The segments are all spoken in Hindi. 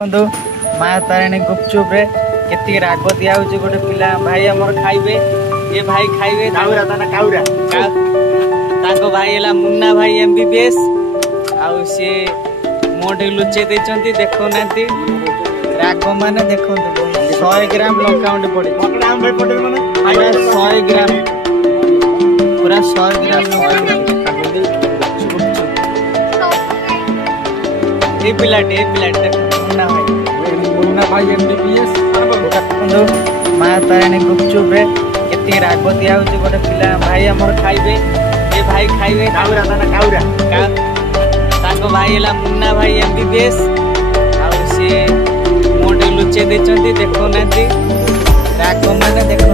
बंधु माँ तारिणी गुपचुप रे केती राग दिया गोटे पिला भाई आमर खाइबे ये भाई खाइबे भाई है मुन्ना भाई एमबीबीएस आउ सी मोटे लुचे देचंती देखो नांती राग माने देखो 100 ग्राम लंका उंडे पड़े 100 ग्राम पूरा 100 ग्राम लंका ये पिलाटे मुन्ना भाई एमबीबीएस बंधु माँ तारिणी गुपचुप रे केती राग दिया गोटे पिला भाई आमर खाइबे ये भाई खाइबे भाई है मुन्ना भाई एमबीबीएस आउ सी मोटे लुचे देचंती देखो नांती राग माने देखो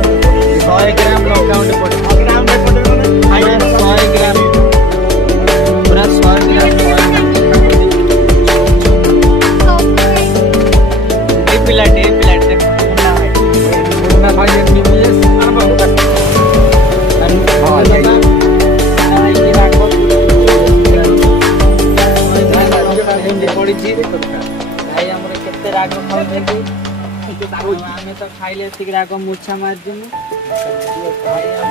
100 ग्राम लंका उंडे पड़े 100 ग्राम पूरा 100 ग्राम पिलाटे मुन्ना भाई एमबीबीएस पड़ी भाई हमरे केते राग खाउछंती आमे तो खाइले ठीक राग मुछा मार देमु भाई हम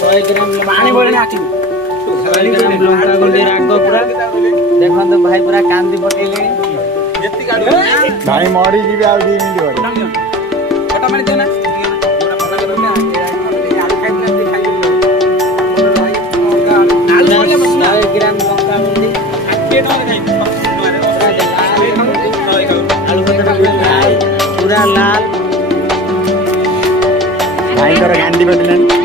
100 ग्राम पानी बोले नाठी 100 ग्राम लंका गुंडे राग पूरा देखो तो भाई पूरा कांदी पटेले जत्ती गाड़ी भाई मरी जीबे आ 2 मिनिट बड़ी कटा मार देना पूरा पता कर में आलू खाइ में खाइ आलू 100 ग्राम लंका गुंडे आके न नहीं पूरा लाल भाई कर गांधी बदलन